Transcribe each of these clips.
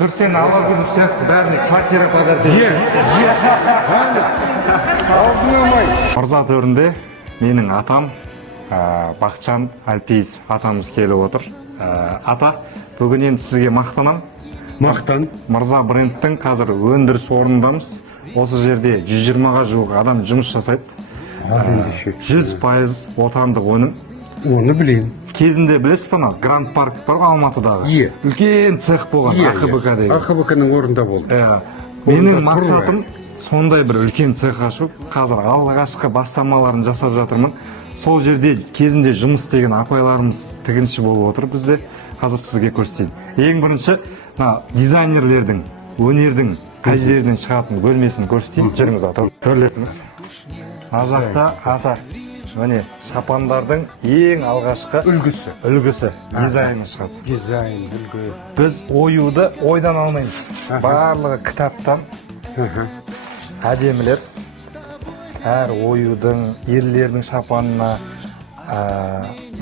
Тұрсен Аллабеков сияқты бәріне квартира подарок етті. Аузыңамай. Мырза төрінде менің атам Бақытжан Әлпейіс атамыз келіп отыр. Ата, бүгін енді сізге мақтанам. Мақтан. Мырза брендтің қазір өндіріс орнындамыз. Осы жерде 120-ға жуық адам жұмыс жасайды. 100% отандық өнім. Оны білейін. Кезінде білесіз бе, Гранд Парк бар ғой Алматыдағы. Үлкен цех болған АХБК-дегі. АХБК-ның орнында болды. Менің мақсатым сондай бір үлкен цех ашу. Қазір алғашқы бастамаларын жасап жатырмын. Сол жерде кезінде жұмыс істеген апайларымыз тігінші болып отыр бізде. Қазір сізге көрсетейін. Ең бірінші дизайнерлердің, өнердің қай жерден шығатын бөлмесін көрсетейін. Жүріңіз ата. Төрлетіңіз. Ана жақта ата. Міне шапандардың ең алғашқы үлгісі, дизайны шығады. Дизайн, үлгі. Біз оюды ойдан алмаймыз. Барлығы кітаптан әдемілеп, әр оюдың, ерлердің шапанына,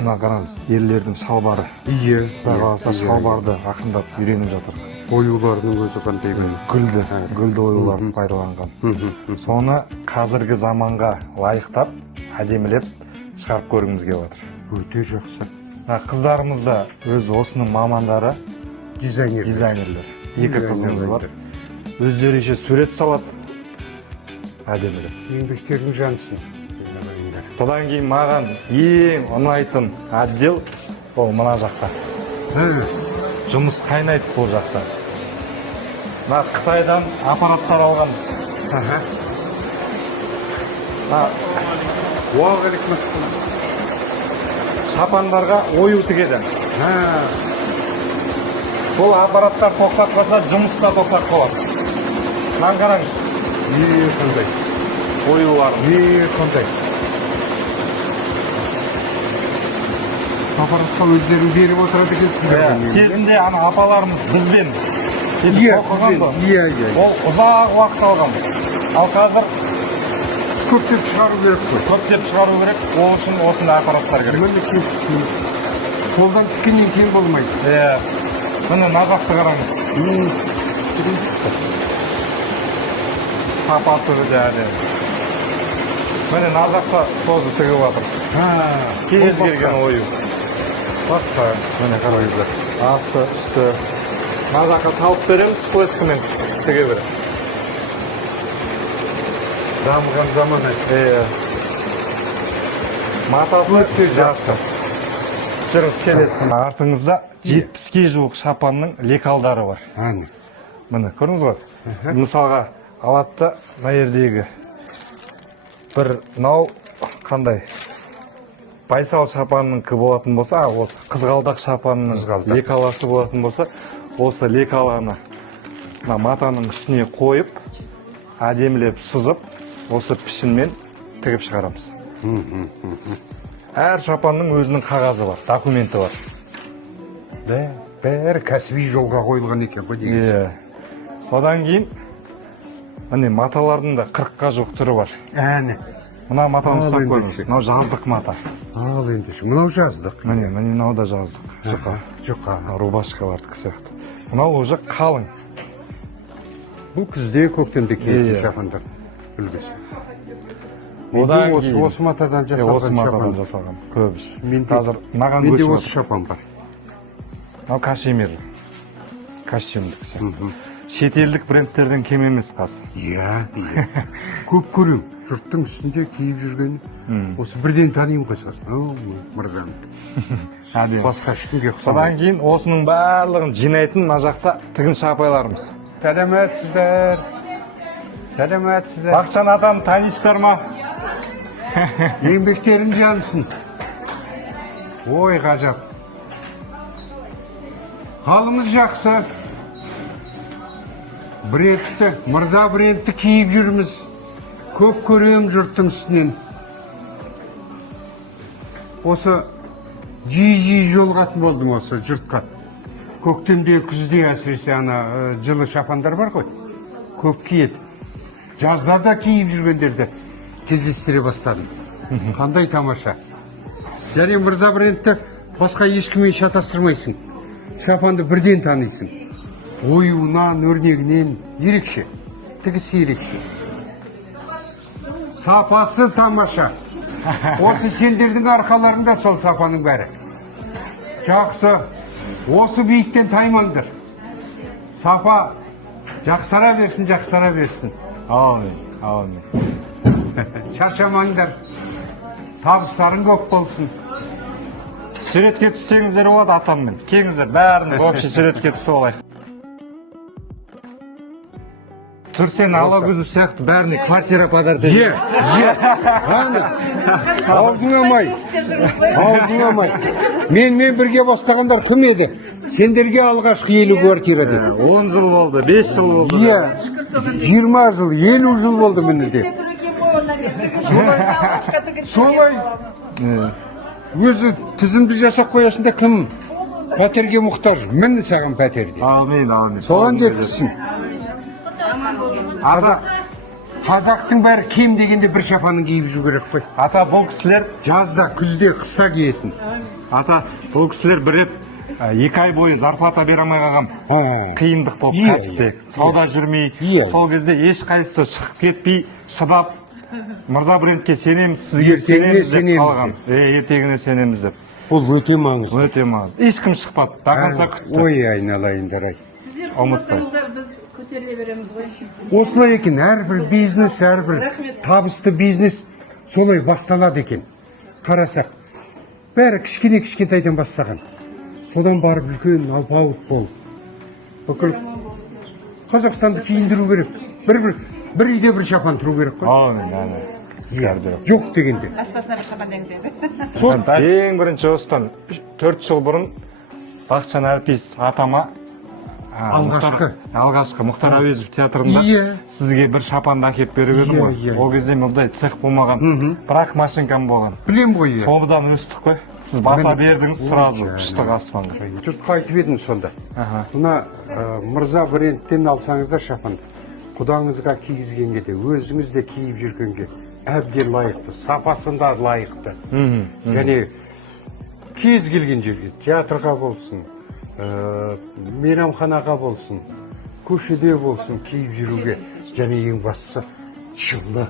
мына қараңыз, ерлердің шалбары. Қаласа шалбарды ақындап үйреніп жатыр. Оюлардың өзі қандай гүлді оюларын пайдаланған. Соны қазіргі заманға лайықтап, әдемілеп шығарып көргіміз келіп отыр. Өте жақсы. Қыздарымыз да өз осының мамандары, Дизайнерлер. Екі қызымыз бар. Өздері ше сурет салады, әдемілеп. Еңбектердің жансын. Содан кейін маған ең ұнайтын отдел ол мына жақта. Жұмыс қайнайды бұл жақта. Қытайдан аппараттар алғанбыз. Шапандарға ою тігеді. Бұл аппараттар тоқтап қалса, жұмыс та тоқтап қалады. Мынаны қараңыз. Қандай? Оюлар. Қандай? Аппаратқа өздерін беріп отырады екенсіздер. Кезінде ана апаларымыз бізбен оқыған ба? Ол ұзақ уақыт алған. Ал қазір көптеп шығару керек қой. Көптеп шығару керек, ол үшін осындай аппараттар керек. Қолдан тіккеннен кейін болмайды. Міне назақты қараңыз. Сапасы өте әдемі. Міне назақта тозы тігіп жатыр. Кез келген ою. Басқа, міне қараңыздар. Асты, үсті. Назаққа салып береміз, флешкамен тіге береміз. Дамыған заманы. Матасы жақсы. Жүріңіз келесіз. Артыңызда 70-ге жуық шапанның лекалдары бар. Міне, көріңіз ғой. Мысалға алады да, мына жердегі бір нау қандай байсал шапанның болатын болса, қызғалдақ шапанның лекаласы болатын болса, осы лекаланы матаның үстіне қойып, әдемілеп сызып, осы пішінмен тігіп шығарамыз. Әр шапанның өзінің қағазы бар, документі бар. Бәрі кәсіби жолға қойылған екен ғой деген. Одан кейін, міне маталардың да 40-қа жоқ түрі бар. Мына матаны ұстап көріңіз. Мынау жаздық мата. Ал ендеше, мынау жаздық. Міне мынау да жаздық. Жұқа, рубашкалардікі сияқты. Мынау уже қалың. Бұл күзде көктемде киетін шапандар үлгісі. Менде осы матадан жасалған көбіс. Менде осы шапан бар. Мынау кашемир. Костюмдік сияқты. Шетелдік брендтерден кем емес қасы. Көп көрем. Жұрттың үстінде киіп жүргені. Осы бірден танимын қойсасын. Мырзаны. Басқа ешкімге ұқсамайды. Содан кейін осының барлығын жинайтын мына жақта тігінші апайларымыз. Сәлеметсіздер. Бақытжан атаны танисыздар ма? Еңбектерің жансын. Ой, ғажап. Халымыз жақсы. Брендті, мырза брендті киіп жүрміз. Көп көрем жұрттың үстінен. Осы жиі жолғатын болдым осы жұртқа. Көктемде, күзде әсіресе жылы шапандар бар ғой. Көп киеді. Жазда да киіп жүргендерді кездестіре бастадым. Қандай тамаша. Және мырза брендті басқа ешкіммен шатастырмайсың. Шапанды бірден танисың. оюынан, өрнегінен ерекше. Тігісі ерекше. Сапасы тамаша. Осы сендердің арқаларында сол сапаның бәрі. Жақсы. Осы биіктен таймаңдар. Сапа жақсара берсін, жақсара берсін. Amin, amin. Шаршамаңдар. Табыстарың көп болсын. Суретке түссеңіздер болады атаммен. Келіңіздер, бәрін вообще суретке түсіп алайық. Түрсен Алагөзов сияқты бәріне квартира подарить Е, ана, аузыңа май, аузыңа май. Менімен бірге бастағандар кім еді? Сендерге алғашқы 50 квартира деді. 10 жыл болды, 5 жыл болды. Е, 20 жыл, 50 жыл болды міне де. Солай өзі тізімді жасап қоясын да кім пәтерге мұқтаж? Міне саған пәтер де. Amin, amin. Соған жеткізсін. Қазақтың бәрі кем дегенде бір шапанын киіп жүру керек қой. Ата, бұл кісілер, Жазда, күзде, қыста киетін. ата, бұл кісілер бір рет 2 ай бойы зарплата бере алмай қалғам. Қиындық болып Иә, кәсіпте. Сауда жүрмей, Иә. сол кезде ешқайсысы шығып кетпей, шыдап, Мырза брендке сенеміз, сізге Ертеңіне сенеміз деп сенеміз қалған. Ертеңіне сенеміз деп. Бұл өте маңызды. Өте маңызды. Ешкім шықпады. Дақанса күтті. Ой, айналайындар ай. Сіздер Ұмытпай. қолдасаңыздар біз көтеріле береміз ғой. Осылай екен, әрбір бизнес, әрбір Рахмет. табысты бизнес солай басталады екен. Қарасақ, бәрі кішкентайдан бастаған. Содан барып үлкен алпауыт болып. Бүкіл Қазақстанды киіндіру керек. Бір үйде бір шапан тұру керек қой. Amin, amin. Жоқ дегенде. Аспасына бір шапан деңіз еді. Ең бірінші осыдан 4 жыл бұрын Бақытжан әріптес атама алғашқы Мұхтар Әуезов театрында Иә. сізге бір шапанды әкеп беріп едім Иә, ғой. иә. Ол кезде мындай цех болмаған, бірақ машинкам болған. Білем ғой. Иә. Содан өстік қой. Сіз бата бердіңіз, сразу Ой, ұштық аспанға. Жұртқа айтып едім сонда. Аха. Мына Мырза брендтен алсаңыздар шапанды. Құдаңызға кигізгенге де, өзіңіз де киіп жүргенге әбден лайықты, сапасында лайықты. Және кез келген жерге, театрға болсын, мейрамханаға болсын, көшеде болсын, киіп жүруге. Және ең бастысы жылы.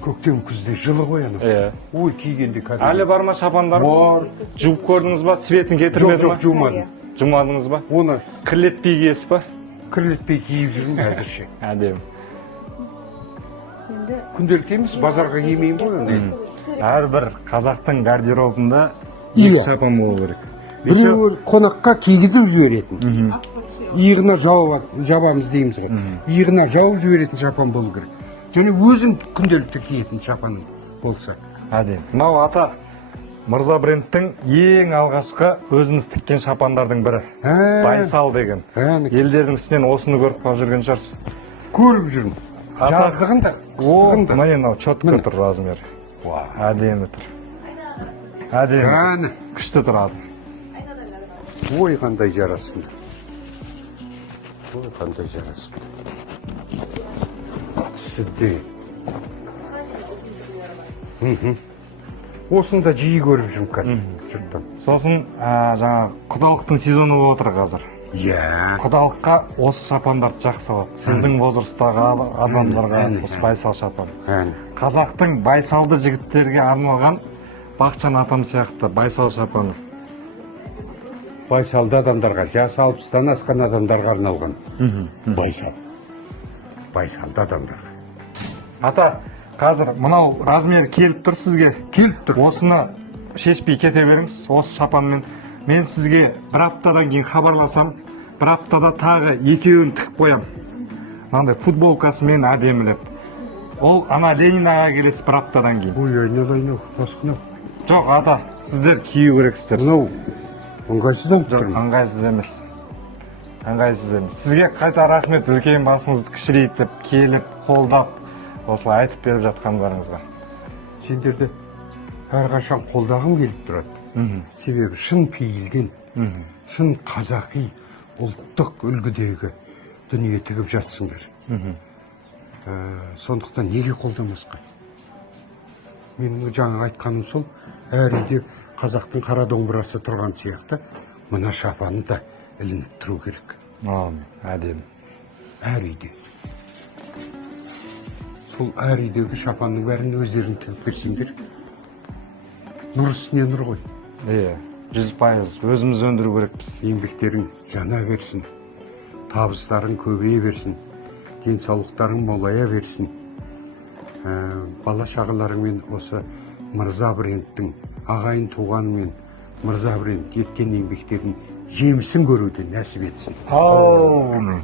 Көктем күзде жылы ғой ана. Иә. Ой, кигенде кәдімгі. Әлі бар ма шапандар? Бар. Жуып көрдіңіз ба? Светін кетірмеді ма? Жоқ, жумадым. Жумадыңыз ба? Оны Кірлетпей киесіз ба? кірлетпей киіп жүрмін әзірше. Әдемі. Күнделікті емес, базарға кимеймін ғой ондай. Әрбір қазақтың гардеробында Иә. екі шапан болу керек. Біреуі қонаққа кигізіп жіберетін. Иығына жабамыз дейміз ғой. Иығына жауып жіберетін шапан болу керек. Және өзің күнделікті киетін шапаның болса. Әдемі. Мынау ата Мырза брендтің ең алғашқы өзіміз тіккен шапандардың бірі. Байсал деген. Елдердің үстінен осыны көріп қалып жүрген шығарсыз. Көріп жүрмін. Жаздығын да, қыстығын да. Міне мынау четко тұр размері. Әдемі тұр. Әдемі. Күшті тұрады. Ой, қандай жарасымды. Ой, қандай жарасымды. Сүдде. Осында жиі көріп жүрмін қазір жұрттан. Сосын жаңағы құдалықтың сезоны болып отыр қазір. Иә. Құдалыққа осы шапандарды жақсы алады. Сіздің возрастағы адамдарға осы байсал шапан. Қазақтың байсалды жігіттерге арналған Бақытжан атам сияқты байсал шапаны. Байсалды адамдарға, жасы 60-тан асқан адамдарға арналған. Байсал. Байсалды адамдарға. Ата, қазір мынау размер келіп тұр сізге. Келіп тұр. Осыны шешпей кете беріңіз, осы шапанмен. Мен сізге бір аптадан кейін хабарласам, бір аптада тағы екеуін тік қоям. Мынандай футболкасымен әдемілеп. Ол ана Ленин аға келесі бір аптадан кейін. Ой, айналайын-ау, басқынау. Жоқ, ата, сіздер кию керексіздер. Мынау ыңғайсыздан Жоқ, тұрмын. ыңғайсыз емес. Ыңғайсыз емес. Сізге қайта рахмет, үлкен басыңызды кішірейтіп, келіп, қолдап, осылай айтып беріп жатқандарыңызға. Сендерді әрқашан қолдағым келіп тұрады. Себебі шын пейілден, шын қазақи, ұлттық үлгідегі дүние тігіп жатсыңдар. Сондықтан неге қолдамасқа? Менің жаңа айтқаным сол, әр үйде қазақтың қара домбырасы тұрған сияқты, мына шапаны да ілініп тұру керек. Әдемі. Әр үйде. Сол әр үйдегі шапанның бәрін өздерің тігіп берсеңдер, нұр үстіне нұр ғой. 100% өзіміз өндіру керекпіз. Еңбектерің жана берсін, табыстарың көбейе берсін, денсаулықтарың молая берсін. Бала шағаларыңмен осы Мырза брендтің ағайын туғанымен Мырза бренд еткен еңбектердің жемісін көруді нәсіп етсін. Аумин.